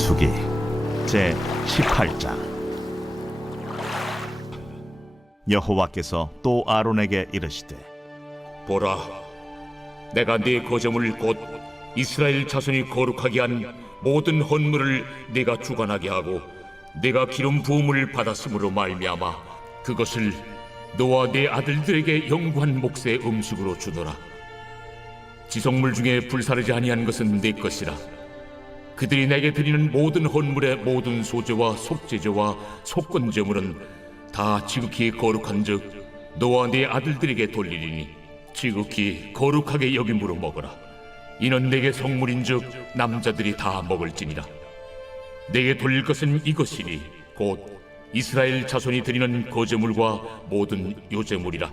민수기 제 18장. 여호와께서 또 아론에게 이르시되, 보라, 내가 네 거저물 곧 이스라엘 자손이 거룩하게 한 모든 헌물을 네가 주관하게 하고 네가 기름 부음을 받았으므로 말미암아 그것을 너와 네 아들들에게 영구한 몫의 음식으로 주노라. 지성물 중에 불사르지 아니한 것은 네 것이라. 그들이 내게 드리는 모든 헌물의 모든 소제와 속제제와 속건제물은 다 지극히 거룩한즉 너와 네 아들들에게 돌리리니 지극히 거룩하게 여김으로 먹어라. 이는 내게 성물인즉 남자들이 다 먹을지니라. 내게 돌릴 것은 이것이니 곧 이스라엘 자손이 드리는 거제물과 모든 요제물이라.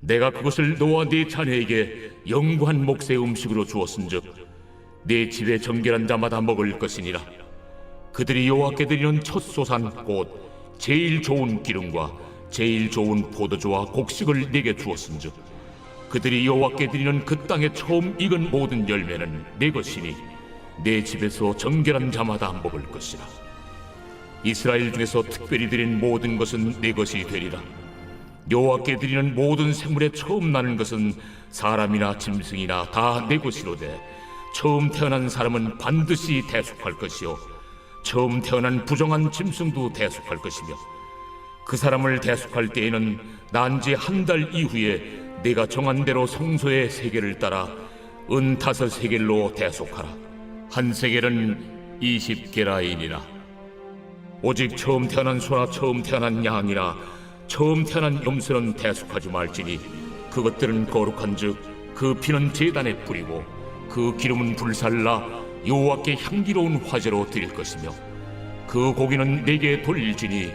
내가 그것을 너와 네 자녀에게 영구한 몫의 음식으로 주었은즉 네 집에 정결한 자마다 먹을 것이니라. 그들이 여호와께 드리는 첫 소산 곧 제일 좋은 기름과 제일 좋은 포도주와 곡식을 네게 주었은즉 그들이 여호와께 드리는 그 땅에 처음 익은 모든 열매는 네 것이니 네 집에서 정결한 자마다 먹을 것이라. 이스라엘 중에서 특별히 드린 모든 것은 네 것이 되리라. 여호와께 드리는 모든 생물에 처음 나는 것은 사람이나 짐승이나 다 네 것이로되 처음 태어난 사람은 반드시 대속할 것이요 처음 태어난 부정한 짐승도 대속할 것이며 그 사람을 대속할 때에는 난 지 한 달 이후에 네가 정한 대로 성소의 세겔을 따라 은 5세겔로 대속하라. 한 세겔은 20게라인이라. 오직 처음 태어난 소나 처음 태어난 양이나 처음 태어난 염소는 대속하지 말지니 그것들은 거룩한즉 그 피는 제단에 뿌리고 그 기름은 불살라 여호와께 향기로운 화제로 드릴 것이며 그 고기는 네게 돌릴지니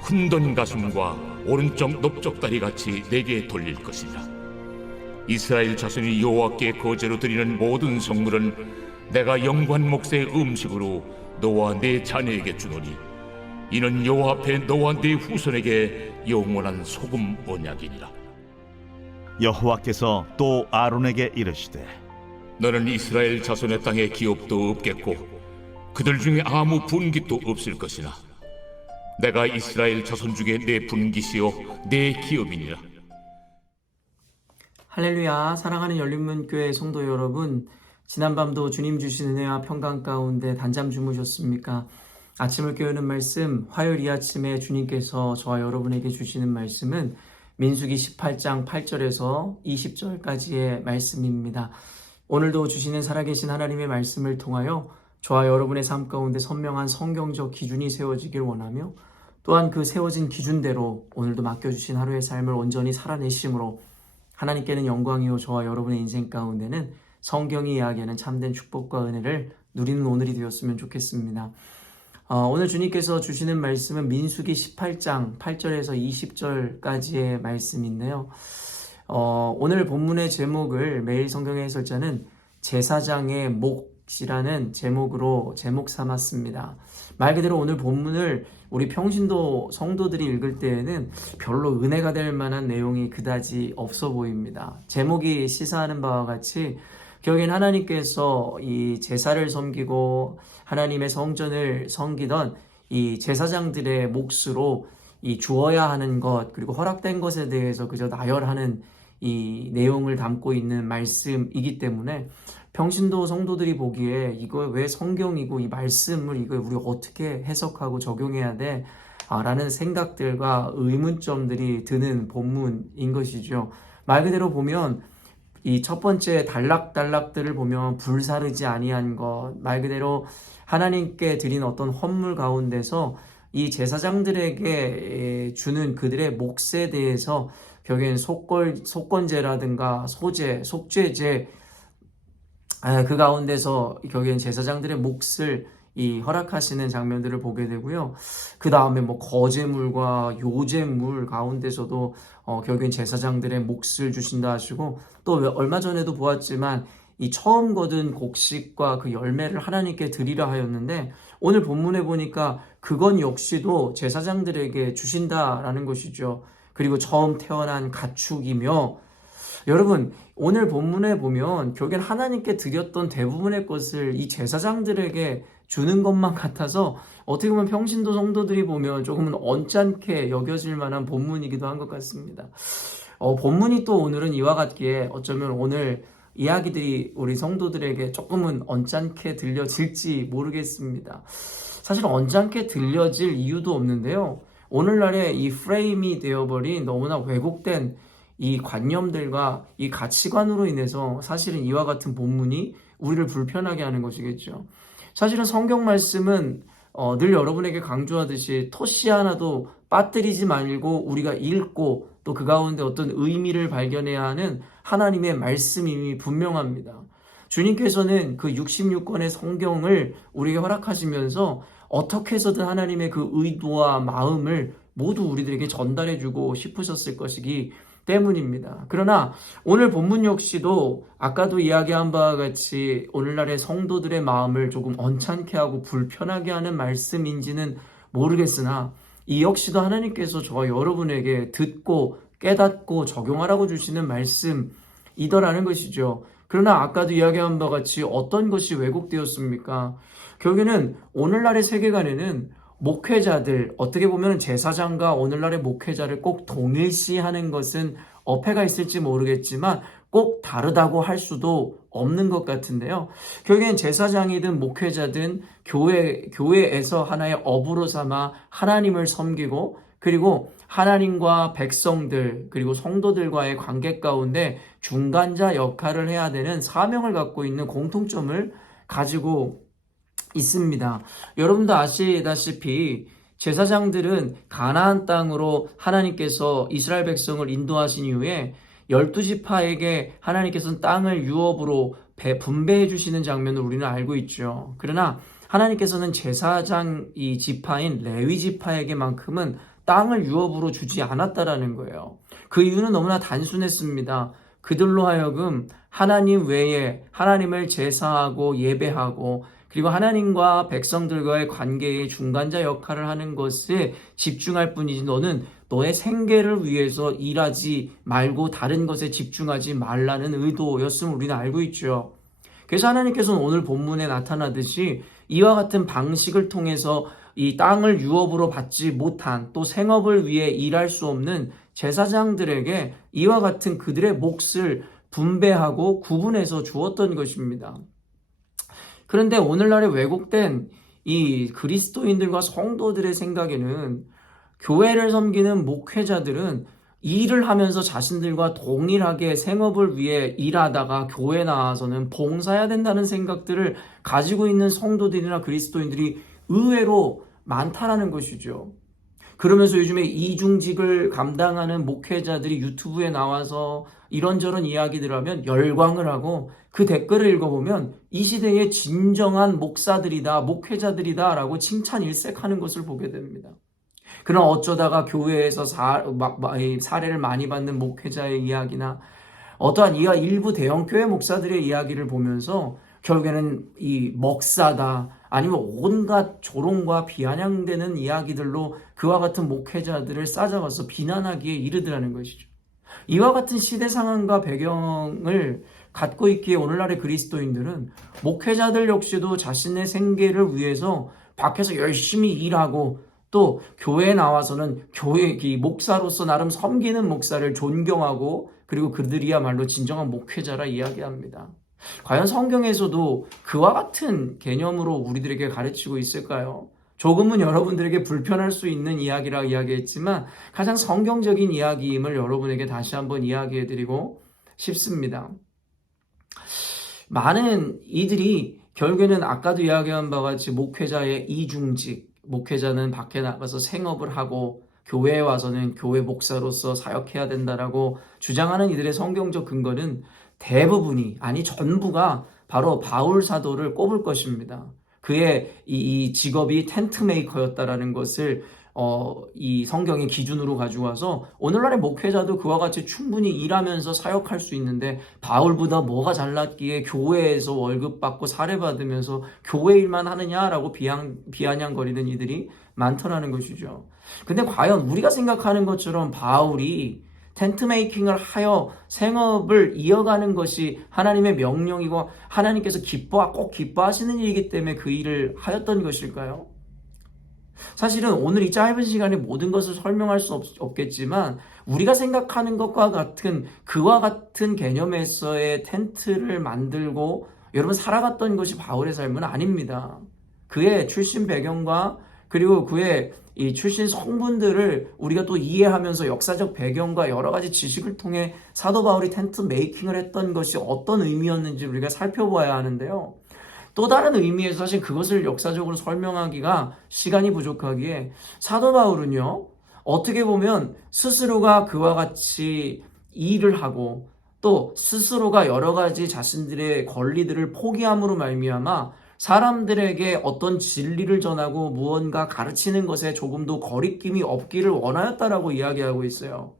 흔든 가슴과 오른쪽 넓적다리 같이 네게 돌릴 것이라. 이스라엘 자손이 여호와께 거제로 드리는 모든 성물은 내가 영구한 몫의 음식으로 너와 네 자녀에게 주노니 이는 여호와 앞에 너와 네 후손에게 영원한 소금 언약이니라. 여호와께서 또 아론에게 이르시되, 너는 이스라엘 자손의 땅에 기업도 없겠고 그들 중에 아무 분깃도 없을 것이나 내가 이스라엘 자손 중에 내 분깃이요 내 기업이니라. 할렐루야. 사랑하는 열린문교회 성도 여러분, 지난밤도 주님 주신 은혜와 평강 가운데 단잠 주무셨습니까? 아침을 깨우는 말씀, 화요일 이 아침에 주님께서 저와 여러분에게 주시는 말씀은 민수기 18장 8절에서 20절까지의 말씀입니다. 오늘도 주시는 살아계신 하나님의 말씀을 통하여 저와 여러분의 삶 가운데 선명한 성경적 기준이 세워지길 원하며 또한 그 세워진 기준대로 오늘도 맡겨주신 하루의 삶을 온전히 살아내심으로 하나님께는 영광이요 저와 여러분의 인생 가운데는 성경이 이야기하는 참된 축복과 은혜를 누리는 오늘이 되었으면 좋겠습니다. 오늘 주님께서 주시는 말씀은 민수기 18장 8절에서 20절까지의 말씀인데요. 오늘 본문의 제목을 매일 성경의 해설자는 제사장의 몫이라는 제목으로 제목 삼았습니다. 말 그대로 오늘 본문을 우리 평신도 성도들이 읽을 때에는 별로 은혜가 될 만한 내용이 그다지 없어 보입니다. 제목이 시사하는 바와 같이 결국엔 하나님께서 이 제사를 섬기고 하나님의 성전을 섬기던 이 제사장들의 몫으로 이 주어야 하는 것 그리고 허락된 것에 대해서 그저 나열하는 이 내용을 담고 있는 말씀이기 때문에 평신도 성도들이 보기에 이거 왜 성경이고 이 말씀을 이거 우리 어떻게 해석하고 적용해야 돼? 라는 생각들과 의문점들이 드는 본문인 것이죠. 말 그대로 보면 이 첫 번째 단락들을 보면 불사르지 아니한 것, 말 그대로 하나님께 드린 어떤 헌물 가운데서 이 제사장들에게 주는 그들의 몫에 대해서 결국엔 속건제라든가 소제, 속죄제 그 가운데서 결국엔 제사장들의 몫을 이 허락하시는 장면들을 보게 되고요. 그 다음에 뭐 거제물과 요제물 가운데서도 결국엔 제사장들의 몫을 주신다 하시고 또 얼마 전에도 보았지만 이 처음 거둔 곡식과 그 열매를 하나님께 드리라 하였는데 오늘 본문에 보니까 그건 역시도 제사장들에게 주신다라는 것이죠. 그리고 처음 태어난 가축이며 여러분, 오늘 본문에 보면 결국엔 하나님께 드렸던 대부분의 것을 이 제사장들에게 주는 것만 같아서 어떻게 보면 평신도 성도들이 보면 조금은 언짢게 여겨질 만한 본문이기도 한 것 같습니다. 본문이 또 오늘은 이와 같기에 어쩌면 오늘 이야기들이 우리 성도들에게 조금은 언짢게 들려질지 모르겠습니다. 사실 언짢게 들려질 이유도 없는데요. 오늘날의 이 프레임이 되어버린 너무나 왜곡된 이 관념들과 이 가치관으로 인해서 사실은 이와 같은 본문이 우리를 불편하게 하는 것이겠죠. 사실은 성경 말씀은 늘 여러분에게 강조하듯이 토시 하나도 빠뜨리지 말고 우리가 읽고 또 그 가운데 어떤 의미를 발견해야 하는 하나님의 말씀임이 분명합니다. 주님께서는 그 66권의 성경을 우리에게 허락하시면서 어떻게 해서든 하나님의 그 의도와 마음을 모두 우리들에게 전달해주고 싶으셨을 것이기 때문입니다. 그러나 오늘 본문 역시도 아까도 이야기한 바와 같이 오늘날의 성도들의 마음을 조금 언짢게 하고 불편하게 하는 말씀인지는 모르겠으나 이 역시도 하나님께서 저와 여러분에게 듣고 깨닫고 적용하라고 주시는 말씀이더라는 것이죠. 그러나 아까도 이야기한 바와 같이 어떤 것이 왜곡되었습니까? 결국에는 오늘날의 세계관에는 목회자들, 어떻게 보면 제사장과 오늘날의 목회자를 꼭 동일시하는 것은 어폐가 있을지 모르겠지만 꼭 다르다고 할 수도 없는 것 같은데요. 결국엔 제사장이든 목회자든 교회에서 하나의 업으로 삼아 하나님을 섬기고 그리고 하나님과 백성들 그리고 성도들과의 관계 가운데 중간자 역할을 해야 되는 사명을 갖고 있는 공통점을 가지고 있습니다. 여러분도 아시다시피 제사장들은 가나안 땅으로 하나님께서 이스라엘 백성을 인도하신 이후에 12지파에게 하나님께서는 땅을 유업으로 분배해 주시는 장면을 우리는 알고 있죠. 그러나 하나님께서는 제사장 이 지파인 레위 지파에게만큼은 땅을 유업으로 주지 않았다라는 거예요. 그 이유는 너무나 단순했습니다. 그들로 하여금 하나님 외에 하나님을 제사하고 예배하고 그리고 하나님과 백성들과의 관계의 중간자 역할을 하는 것에 집중할 뿐이지 너는 너의 생계를 위해서 일하지 말고 다른 것에 집중하지 말라는 의도였음을 우리는 알고 있죠. 그래서 하나님께서는 오늘 본문에 나타나듯이 이와 같은 방식을 통해서 이 땅을 유업으로 받지 못한 또 생업을 위해 일할 수 없는 제사장들에게 이와 같은 그들의 몫을 분배하고 구분해서 주었던 것입니다. 그런데 오늘날의 왜곡된 이 그리스도인들과 성도들의 생각에는 교회를 섬기는 목회자들은 일을 하면서 자신들과 동일하게 생업을 위해 일하다가 교회 나와서는 봉사해야 된다는 생각들을 가지고 있는 성도들이나 그리스도인들이 의외로 많다라는 것이죠. 그러면서 요즘에 이중직을 감당하는 목회자들이 유튜브에 나와서 이런저런 이야기들을 하면 열광을 하고 그 댓글을 읽어보면 이 시대의 진정한 목사들이다, 목회자들이다 라고 칭찬 일색하는 것을 보게 됩니다. 그러나 어쩌다가 교회에서 사례를 많이 받는 목회자의 이야기나 어떠한 일부 대형교회 목사들의 이야기를 보면서 결국에는 이 먹사다 아니면 온갖 조롱과 비아냥되는 이야기들로 그와 같은 목회자들을 싸잡아서 비난하기에 이르더라는 것이죠. 이와 같은 시대 상황과 배경을 갖고 있기에 오늘날의 그리스도인들은 목회자들 역시도 자신의 생계를 위해서 밖에서 열심히 일하고 또 교회에 나와서는 교회 목사로서 나름 섬기는 목사를 존경하고 그리고 그들이야말로 진정한 목회자라 이야기합니다. 과연 성경에서도 그와 같은 개념으로 우리들에게 가르치고 있을까요? 조금은 여러분들에게 불편할 수 있는 이야기라 이야기했지만 가장 성경적인 이야기임을 여러분에게 다시 한번 이야기해드리고 싶습니다. 많은 이들이 결국에는 아까도 이야기한 바와 같이 목회자의 이중직, 목회자는 밖에 나가서 생업을 하고 교회에 와서는 교회 목사로서 사역해야 된다라고 주장하는 이들의 성경적 근거는 대부분이 아니 전부가 바로 바울 사도를 꼽을 것입니다. 그의 이 직업이 텐트 메이커였다라는 것을 이 성경의 기준으로 가지고 와서 오늘날의 목회자도 그와 같이 충분히 일하면서 사역할 수 있는데 바울보다 뭐가 잘났기에 교회에서 월급 받고 사례 받으면서 교회 일만 하느냐라고 비아냥거리는 이들이 많더라는 것이죠. 근데 과연 우리가 생각하는 것처럼 바울이 텐트 메이킹을 하여 생업을 이어가는 것이 하나님의 명령이고 하나님께서 꼭 기뻐하시는 일이기 때문에 그 일을 하였던 것일까요? 사실은 오늘 이 짧은 시간에 모든 것을 설명할 수 없겠지만 우리가 생각하는 것과 같은 그와 같은 개념에서의 텐트를 만들고 여러분 살아갔던 것이 바울의 삶은 아닙니다. 그의 출신 배경과 그리고 그의 이 출신 성분들을 우리가 또 이해하면서 역사적 배경과 여러 가지 지식을 통해 사도 바울이 텐트 메이킹을 했던 것이 어떤 의미였는지 우리가 살펴봐야 하는데요. 또 다른 의미에서 사실 그것을 역사적으로 설명하기가 시간이 부족하기에 사도 바울은요, 어떻게 보면 스스로가 그와 같이 일을 하고 또 스스로가 여러 가지 자신들의 권리들을 포기함으로 말미암아 사람들에게 어떤 진리를 전하고 무언가 가르치는 것에 조금도 거리낌이 없기를 원하였다라고 이야기하고 있어요.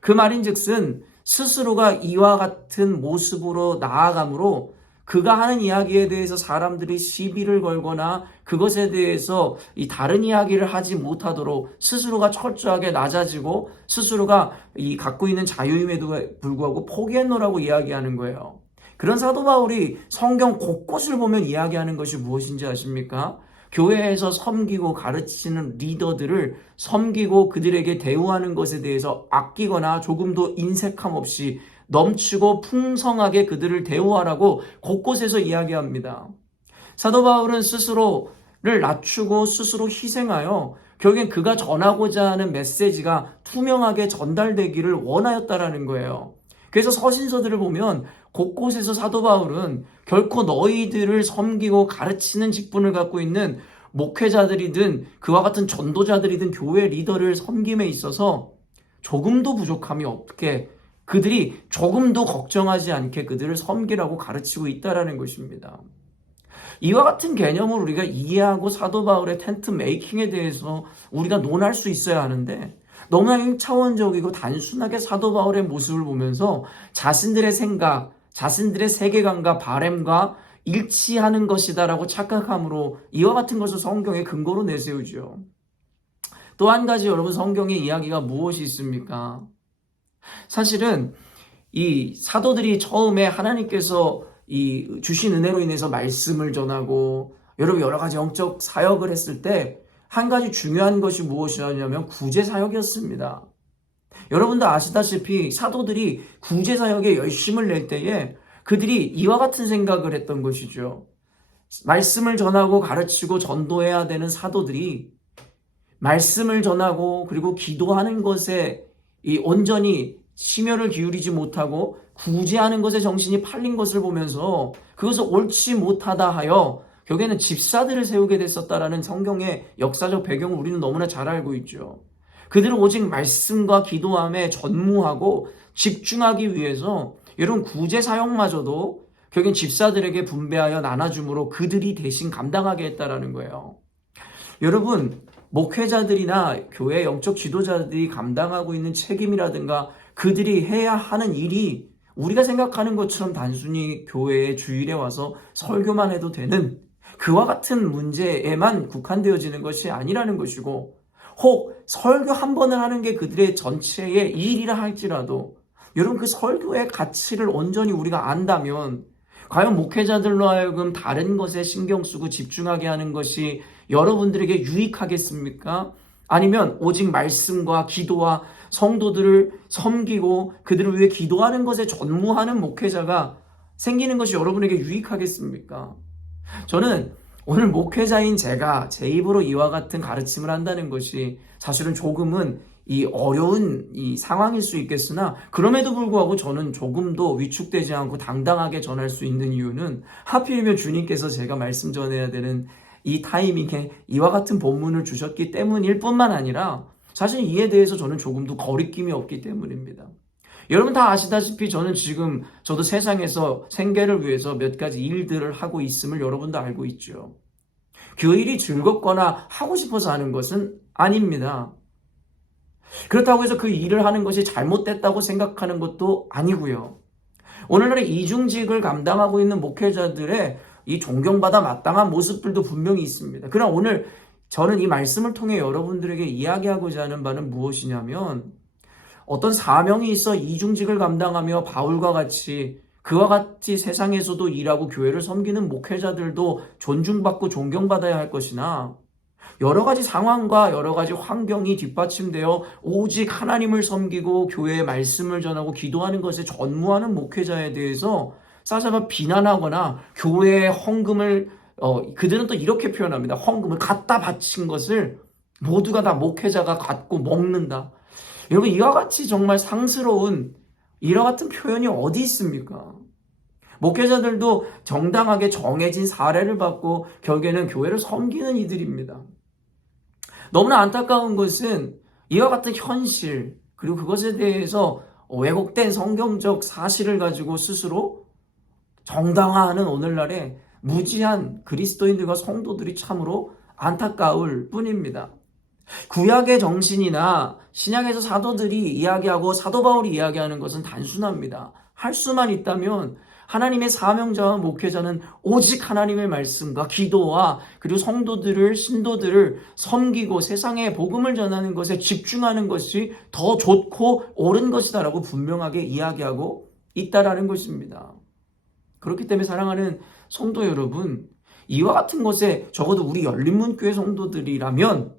그 말인즉슨 스스로가 이와 같은 모습으로 나아감으로 그가 하는 이야기에 대해서 사람들이 시비를 걸거나 그것에 대해서 이 다른 이야기를 하지 못하도록 스스로가 철저하게 낮아지고 스스로가 이 갖고 있는 자유임에도 불구하고 포기했노라고 이야기하는 거예요. 그런 사도 바울이 성경 곳곳을 보면 이야기하는 것이 무엇인지 아십니까? 교회에서 섬기고 가르치는 리더들을 섬기고 그들에게 대우하는 것에 대해서 아끼거나 조금도 인색함 없이 넘치고 풍성하게 그들을 대우하라고 곳곳에서 이야기합니다. 사도 바울은 스스로를 낮추고 스스로 희생하여 결국엔 그가 전하고자 하는 메시지가 투명하게 전달되기를 원하였다라는 거예요. 그래서 서신서들을 보면 곳곳에서 사도 바울은 결코 너희들을 섬기고 가르치는 직분을 갖고 있는 목회자들이든 그와 같은 전도자들이든 교회 리더를 섬김에 있어서 조금도 부족함이 없게 그들이 조금도 걱정하지 않게 그들을 섬기라고 가르치고 있다는 것입니다. 이와 같은 개념을 우리가 이해하고 사도 바울의 텐트 메이킹에 대해서 우리가 논할 수 있어야 하는데 너무나 1차원적이고 단순하게 사도 바울의 모습을 보면서 자신들의 생각, 자신들의 세계관과 바램과 일치하는 것이다라고 착각함으로 이와 같은 것을 성경의 근거로 내세우죠. 또 한 가지 여러분 성경의 이야기가 무엇이 있습니까? 사실은 이 사도들이 처음에 하나님께서 이 주신 은혜로 인해서 말씀을 전하고 여러 가지 영적 사역을 했을 때 한 가지 중요한 것이 무엇이었냐면 구제 사역이었습니다. 여러분도 아시다시피 사도들이 구제 사역에 열심을 낼 때에 그들이 이와 같은 생각을 했던 것이죠. 말씀을 전하고 가르치고 전도해야 되는 사도들이 말씀을 전하고 그리고 기도하는 것에 이 온전히 심혈을 기울이지 못하고 구제하는 것에 정신이 팔린 것을 보면서 그것을 옳지 못하다 하여 결국에는 집사들을 세우게 됐었다라는 성경의 역사적 배경을 우리는 너무나 잘 알고 있죠. 그들은 오직 말씀과 기도함에 전무하고 집중하기 위해서 여러분 구제 사역마저도 결국엔 집사들에게 분배하여 나눠줌으로 그들이 대신 감당하게 했다라는 거예요. 여러분 목회자들이나 교회 영적 지도자들이 감당하고 있는 책임이라든가 그들이 해야 하는 일이 우리가 생각하는 것처럼 단순히 교회의 주일에 와서 설교만 해도 되는 그와 같은 문제에만 국한되어지는 것이 아니라는 것이고 혹 설교 한 번을 하는 게 그들의 전체의 일이라 할지라도 여러분 그 설교의 가치를 온전히 우리가 안다면 과연 목회자들로 하여금 다른 것에 신경 쓰고 집중하게 하는 것이 여러분들에게 유익하겠습니까? 아니면 오직 말씀과 기도와 성도들을 섬기고 그들을 위해 기도하는 것에 전무하는 목회자가 생기는 것이 여러분에게 유익하겠습니까? 저는 오늘 목회자인 제가 제 입으로 이와 같은 가르침을 한다는 것이 사실은 조금은 이 어려운 이 상황일 수 있겠으나 그럼에도 불구하고 저는 조금도 위축되지 않고 당당하게 전할 수 있는 이유는 하필이면 주님께서 제가 말씀 전해야 되는 이 타이밍에 이와 같은 본문을 주셨기 때문일 뿐만 아니라 사실 이에 대해서 저는 조금도 거리낌이 없기 때문입니다. 여러분 다 아시다시피 저는 지금 저도 세상에서 생계를 위해서 몇 가지 일들을 하고 있음을 여러분도 알고 있죠. 그 일이 즐겁거나 하고 싶어서 하는 것은 아닙니다. 그렇다고 해서 그 일을 하는 것이 잘못됐다고 생각하는 것도 아니고요. 오늘날의 이중직을 감당하고 있는 목회자들의 이 존경받아 마땅한 모습들도 분명히 있습니다. 그러나 오늘 저는 이 말씀을 통해 여러분들에게 이야기하고자 하는 바는 무엇이냐면 어떤 사명이 있어 이중직을 감당하며 바울과 같이 그와 같이 세상에서도 일하고 교회를 섬기는 목회자들도 존중받고 존경받아야 할 것이나 여러 가지 상황과 여러 가지 환경이 뒷받침되어 오직 하나님을 섬기고 교회의 말씀을 전하고 기도하는 것에 전무하는 목회자에 대해서 싸잡아 비난하거나 교회의 헌금을 그들은 또 이렇게 표현합니다. 헌금을 갖다 바친 것을 모두가 다 목회자가 갖고 먹는다. 여러분 이와 같이 정말 상스러운 이와 같은 표현이 어디 있습니까? 목회자들도 정당하게 정해진 사례를 받고 결국에는 교회를 섬기는 이들입니다. 너무나 안타까운 것은 이와 같은 현실 그리고 그것에 대해서 왜곡된 성경적 사실을 가지고 스스로 정당화하는 오늘날의 무지한 그리스도인들과 성도들이 참으로 안타까울 뿐입니다. 구약의 정신이나 신약에서 사도들이 이야기하고 사도 바울이 이야기하는 것은 단순합니다. 할 수만 있다면 하나님의 사명자와 목회자는 오직 하나님의 말씀과 기도와 그리고 성도들을 신도들을 섬기고 세상에 복음을 전하는 것에 집중하는 것이 더 좋고 옳은 것이다라고 분명하게 이야기하고 있다라는 것입니다. 그렇기 때문에 사랑하는 성도 여러분, 이와 같은 것에 적어도 우리 열린문교회 성도들이라면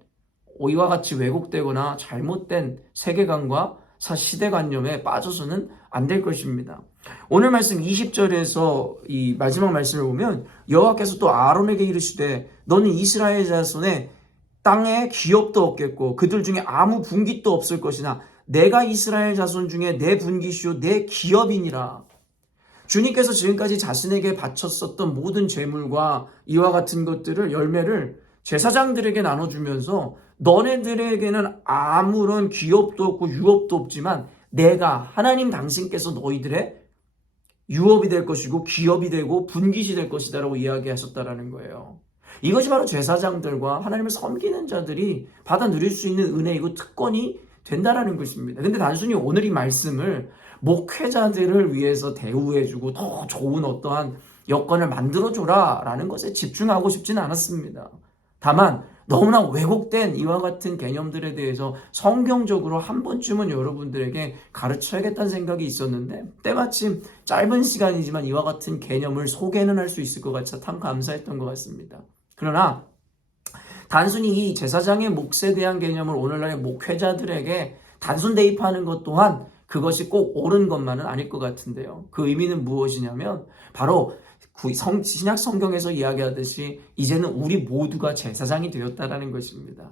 이와 같이 왜곡되거나 잘못된 세계관과 시대관념에 빠져서는 안 될 것입니다. 오늘 말씀 20절에서 이 마지막 말씀을 보면 여호와께서 또 아론에게 이르시되 너는 이스라엘 자손의 땅에 기업도 없겠고 그들 중에 아무 분깃도 없을 것이나 내가 이스라엘 자손 중에 내 분깃이요 내 기업이니라. 주님께서 지금까지 자신에게 바쳤었던 모든 재물과 이와 같은 것들을 열매를 제사장들에게 나눠주면서 너네들에게는 아무런 기업도 없고 유업도 없지만 내가 하나님 당신께서 너희들의 유업이 될 것이고 기업이 되고 분깃이 될 것이다 라고 이야기하셨다라는 거예요. 이것이 바로 제사장들과 하나님을 섬기는 자들이 받아 누릴 수 있는 은혜이고 특권이 된다라는 것입니다. 근데 단순히 오늘 이 말씀을 목회자들을 위해서 대우해주고 더 좋은 어떠한 여건을 만들어줘라 라는 것에 집중하고 싶지는 않았습니다. 다만 너무나 왜곡된 이와 같은 개념들에 대해서 성경적으로 한 번쯤은 여러분들에게 가르쳐야겠다는 생각이 있었는데 때마침 짧은 시간이지만 이와 같은 개념을 소개는 할 수 있을 것 같아서 참 감사했던 것 같습니다. 그러나 단순히 이 제사장의 몫에 대한 개념을 오늘날의 목회자들에게 단순 대입하는 것 또한 그것이 꼭 옳은 것만은 아닐 것 같은데요. 그 의미는 무엇이냐면 바로 신약 성경에서 이야기하듯이 이제는 우리 모두가 제사장이 되었다라는 것입니다.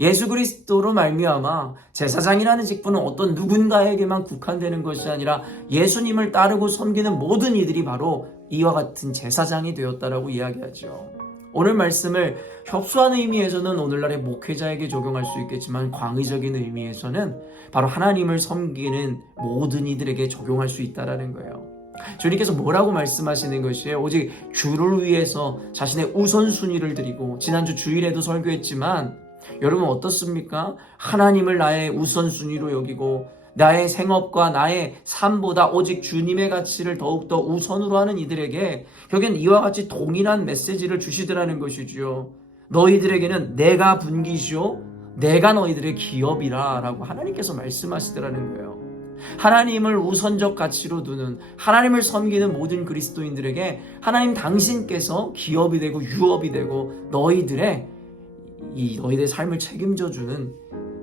예수 그리스도로 말미암아 제사장이라는 직분은 어떤 누군가에게만 국한되는 것이 아니라 예수님을 따르고 섬기는 모든 이들이 바로 이와 같은 제사장이 되었다라고 이야기하죠. 오늘 말씀을 협소한 의미에서는 오늘날의 목회자에게 적용할 수 있겠지만 광의적인 의미에서는 바로 하나님을 섬기는 모든 이들에게 적용할 수 있다라는 거예요. 주님께서 뭐라고 말씀하시는 것이에요? 오직 주를 위해서 자신의 우선순위를 드리고 지난주 주일에도 설교했지만 여러분 어떻습니까? 하나님을 나의 우선순위로 여기고 나의 생업과 나의 삶보다 오직 주님의 가치를 더욱더 우선으로 하는 이들에게 결국엔 이와 같이 동일한 메시지를 주시더라는 것이죠. 너희들에게는 내가 분깃이요 내가 너희들의 기업이라 라고 하나님께서 말씀하시더라는 거예요. 하나님을 우선적 가치로 두는 하나님을 섬기는 모든 그리스도인들에게 하나님 당신께서 기업이 되고 유업이 되고 너희들의 삶을 책임져 주는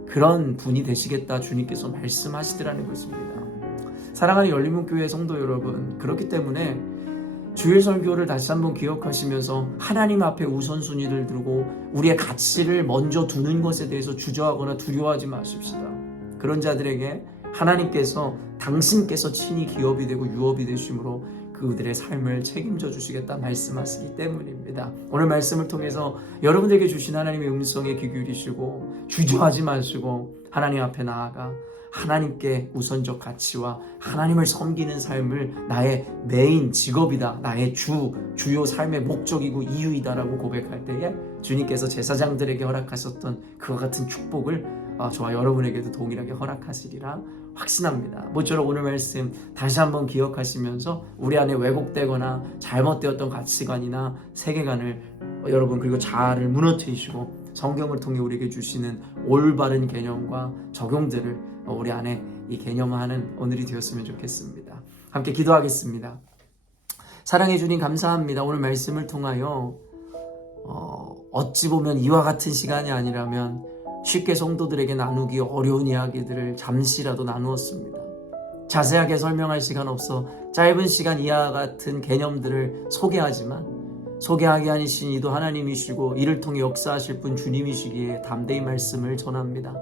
그런 분이 되시겠다 주님께서 말씀하시더라는 것입니다. 사랑하는 열린문교회 성도 여러분, 그렇기 때문에 주일 설교를 다시 한번 기억하시면서 하나님 앞에 우선순위를 두고 우리의 가치를 먼저 두는 것에 대해서 주저하거나 두려워하지 마십시다. 그런 자들에게 하나님께서 당신께서 친히 기업이 되고 유업이 되심으로 그들의 삶을 책임져 주시겠다 말씀하시기 때문입니다. 오늘 말씀을 통해서 여러분들에게 주신 하나님의 음성에 귀 기울이시고 주저하지 마시고 하나님 앞에 나아가 하나님께 우선적 가치와 하나님을 섬기는 삶을 나의 메인 직업이다, 나의 주요 삶의 목적이고 이유이다라고 고백할 때에 주님께서 제사장들에게 허락하셨던 그와 같은 축복을 저와 여러분에게도 동일하게 허락하시리라 확신합니다. 모쪼록 오늘 말씀 다시 한번 기억하시면서 우리 안에 왜곡되거나 잘못되었던 가치관이나 세계관을 여러분 그리고 자아를 무너뜨리시고 성경을 통해 우리에게 주시는 올바른 개념과 적용들을 우리 안에 이 개념화하는 오늘이 되었으면 좋겠습니다. 함께 기도하겠습니다. 사랑해 주님 감사합니다. 오늘 말씀을 통하여 어찌 보면 이와 같은 시간이 아니라면 쉽게 성도들에게 나누기 어려운 이야기들을 잠시라도 나누었습니다. 자세하게 설명할 시간 없어 짧은 시간 이와 같은 개념들을 소개하지만 소개하게 하신 이도 하나님이시고 이를 통해 역사하실 분 주님이시기에 담대히 말씀을 전합니다.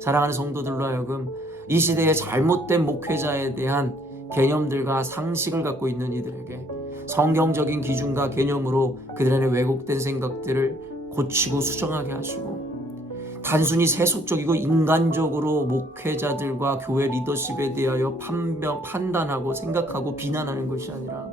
사랑하는 성도들로 하여금 이 시대의 잘못된 목회자에 대한 개념들과 상식을 갖고 있는 이들에게 성경적인 기준과 개념으로 그들 안에 왜곡된 생각들을 고치고 수정하게 하시고 단순히 세속적이고 인간적으로 목회자들과 교회 리더십에 대하여 판단하고 생각하고 비난하는 것이 아니라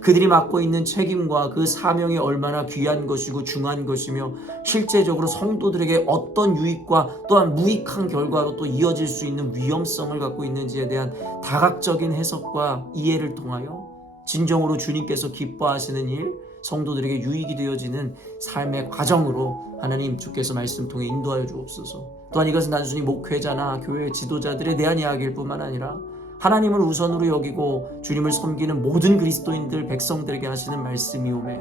그들이 맡고 있는 책임과 그 사명이 얼마나 귀한 것이고 중요한 것이며 실제적으로 성도들에게 어떤 유익과 또한 무익한 결과로 또 이어질 수 있는 위험성을 갖고 있는지에 대한 다각적인 해석과 이해를 통하여 진정으로 주님께서 기뻐하시는 일, 성도들에게 유익이 되어지는 삶의 과정으로 하나님 주께서 말씀 통해 인도하여 주옵소서. 또한 이것은 단순히 목회자나 교회 지도자들에 대한 이야기일 뿐만 아니라 하나님을 우선으로 여기고 주님을 섬기는 모든 그리스도인들 백성들에게 하시는 말씀이오매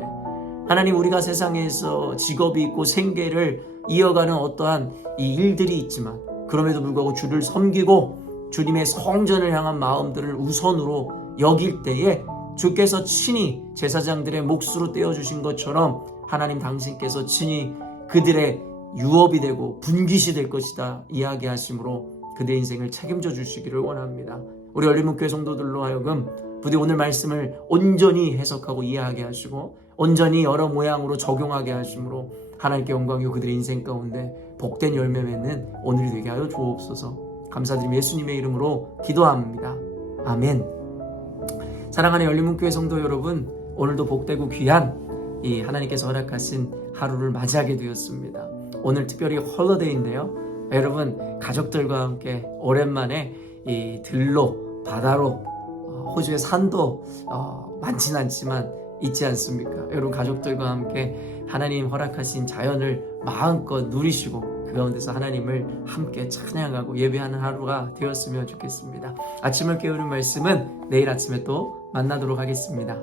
하나님 우리가 세상에서 직업이 있고 생계를 이어가는 어떠한 이 일들이 있지만 그럼에도 불구하고 주를 섬기고 주님의 성전을 향한 마음들을 우선으로 여길 때에 주께서 친히 제사장들의 몫으로 떼어주신 것처럼 하나님 당신께서 친히 그들의 유업이 되고 분깃이 될 것이다 이야기하심으로 그들의 인생을 책임져 주시기를 원합니다. 우리 열린문교회 성도들로 하여금 부디 오늘 말씀을 온전히 해석하고 이해하게 하시고 온전히 여러 모양으로 적용하게 하심으로 하나님께 영광이요 그들의 인생 가운데 복된 열매 맺는 오늘이 되게 하여 주옵소서. 감사드리며 예수님의 이름으로 기도합니다. 아멘. 사랑하는 열린문교회 성도 여러분, 오늘도 복되고 귀한 이 하나님께서 허락하신 하루를 맞이하게 되었습니다. 오늘 특별히 홀리데이인데요. 여러분 가족들과 함께 오랜만에 이 들로 바다로 호주의 산도 많진 않지만 있지 않습니까? 여러분 가족들과 함께 하나님 허락하신 자연을 마음껏 누리시고 그 가운데서 하나님을 함께 찬양하고 예배하는 하루가 되었으면 좋겠습니다. 아침을 깨우는 말씀은 내일 아침에 또 만나도록 하겠습니다.